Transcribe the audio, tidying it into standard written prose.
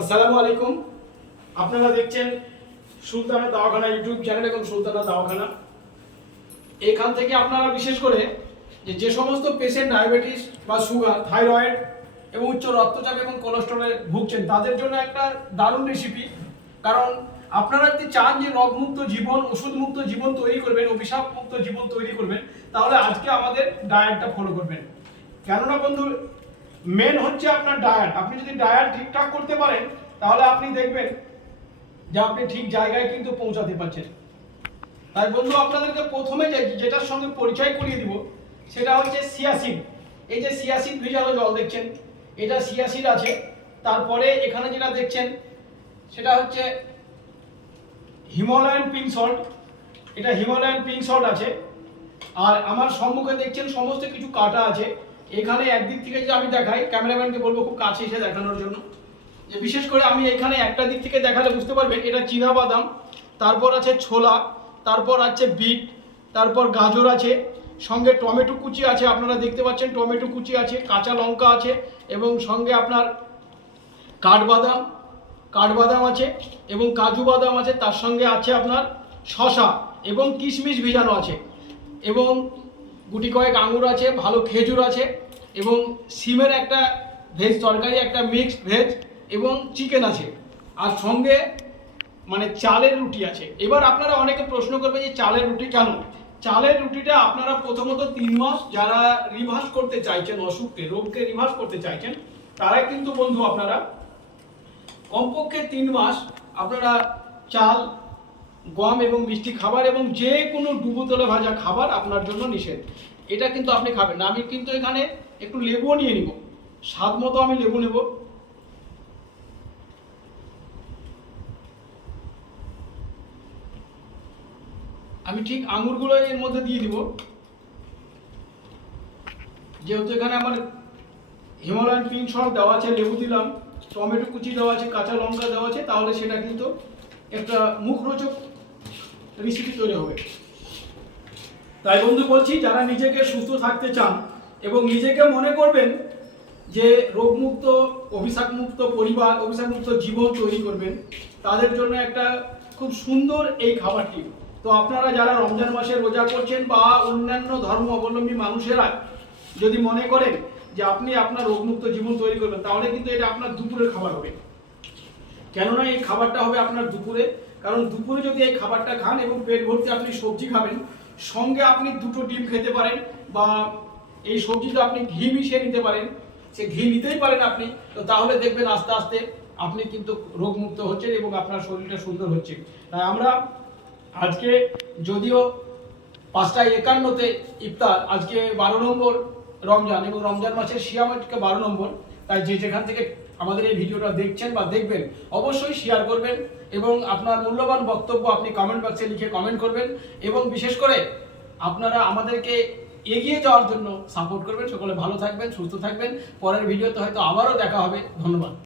আসসালামু আলাইকুম। আপনারা দেখছেন সুলতানা দাওয়াখানা ইউটিউব চ্যানেল এবং সুলতানা দাওয়াখানা। এখান থেকে আপনারা বিশেষ করে যে সমস্ত পেশেন্ট ডায়াবেটিস বা সুগার, থাইরয়েড এবং উচ্চ রক্তচাপ এবং কোলেস্টেরলে ভুগছেন তাদের জন্য একটা দারুণ রেসিপি। কারণ আপনারা যদি চান যে রোগমুক্ত জীবন, ওষুধমুক্ত জীবন তৈরি করবেন, অভিশাপমুক্ত জীবন তৈরি করবেন, তাহলে আজকে আমাদের ডায়েটটা ফলো করবেন। কেননা বন্ধু, মেন হচ্ছে আপনার ডায়েট। আপনি যদি ডায়েট ঠিকঠাক করতে পারেন তাহলে আপনি দেখবেন যে আপনি ঠিক জায়গায় কিন্তু পৌঁছাতে পারছেন। তাই বন্ধু, আপনাদেরকে প্রথমে যেটার সঙ্গে পরিচয় করিয়ে দিব সেটা হচ্ছে সিয়াসিড। এই যে সিয়াসিড ভিজানো জল দেখছেন, এটা সিয়াসিড আছে। তারপরে এখানে যেটা দেখছেন সেটা হচ্ছে হিমালয়ান পিঙ্ক সল্ট, এটা হিমালয়ান পিঙ্ক সল্ট আছে। আর আমার সম্মুখে দেখছেন সমস্ত কিছু কাটা আছে। এখানে একদিক থেকে যদি আমি দেখাই, ক্যামেরাম্যানকে বলবো খুব কাছে এসে দেখানোর জন্য, যে বিশেষ করে আমি এখানে একটা দিক থেকে দেখালে বুঝতে পারবেন এটা চীনা বাদাম, তারপর আছে ছোলা, তারপর আছে বিট, তারপর গাজর আছে, সঙ্গে টমেটো কুচি আছে। আপনারা দেখতে পাচ্ছেন টমেটো কুচি আছে, কাঁচা লঙ্কা আছে এবং সঙ্গে আপনার কাঠবাদাম আছে এবং কাজু বাদাম আছে। তার সঙ্গে আছে আপনার শসা এবং কিশমিশ ভিজানো আছে এবং গুটি কয়েক আঙুর আছে, ভালো খেজুর আছে এবং সিমের একটা ভেজ তরকারি, একটা মিক্সড ভেজ এবং চিকেন আছে। আর সঙ্গে মানে চালের রুটি আছে। এবার আপনারা অনেকে প্রশ্ন করবে যে চালের রুটি কেন? চালের রুটিটা আপনারা প্রথমত 3 মাস যারা রিভার্স করতে চাইছেন, রোগকে রিভার্স করতে চাইছেন, তারাই কিন্তু বন্ধু আপনারা কমপক্ষে 3 মাস আপনারা চাল, গম এবং মিষ্টি খাবার এবং যে কোনো ডুবো তেলে ভাজা খাবার আপনার জন্য নিষেধ। এটা কিন্তু আপনি খাবেন না। আমি কিন্তু এখানে একটু লেবুও নিয়ে নিব, স্বাদ মতো আমি লেবু নেব। আমি ঠিক আঙুরগুলো এর মধ্যে দিয়ে দিব, যেহেতু এখানে আমার হিমালয়ান পিঙ্ক সল্ট দেওয়া আছে, লেবু দিলাম, টমেটো কুচি দেওয়া আছে, কাঁচা লঙ্কা দেওয়া আছে, তাহলে সেটা কিন্তু একটা মুখরোচক রেসিপি তৈরি হবে। তাই বন্ধু বলছি, যারা নিজেকে সুস্থ থাকতে চান এবং নিজেকে মনে করবেন যে রোগমুক্ত, অভিশাপমুক্ত পরিবার, অভিশাপমুক্ত জীবন তৈরি করবেন, তাদের জন্য একটা খুব সুন্দর এই খাবারটি। তো আপনারা যারা রমজান মাসে রোজা করছেন বা অন্যান্য ধর্ম অবলম্বী মানুষেরা যদি মনে করেন যে আপনি আপনার রোগমুক্ত জীবন তৈরি করবেন, তাহলে কিন্তু এটা আপনার দুপুরের খাবার হবে। কেননা এই খাবারটা হবে আপনার দুপুরে। কারণ দুপুরে যদি এই খাবারটা খান এবং পেট ভর্তি আপনি সবজি খাবেন, সঙ্গে আপনি 2টো ডিম খেতে পারেন বা এই সবজিতে আপনি ঘি মিশিয়ে নিতে পারেন, সে ঘি নিতেই পারেন আপনি। তো তাহলে দেখবেন আস্তে আস্তে আপনি কিন্তু রোগমুক্ত হচ্ছেন এবং আপনার শরীরটা সুন্দর হচ্ছে। তাই আমরা আজকে যদিও 5টা 51-তে ইফতার, আজকে 12 নম্বর রমজান এবং রমজান মাসের সিয়াম আজকে 12 নম্বর। তাই যে যেখান থেকে আমাদের এই ভিডিওটা দেখছেন বা দেখবেন, অবশ্যই শেয়ার করবেন এবং আপনার মূল্যবান বক্তব্য আপনি কমেন্ট বক্সে লিখে কমেন্ট করবেন এবং বিশেষ করে আপনারা আমাদেরকে এগিয়ে যাওয়ার জন্য সাপোর্ট করবেন। সকলে ভালো থাকবেন, সুস্থ থাকবেন। পরের ভিডিওতে হয়তো আবারও দেখা হবে। ধন্যবাদ।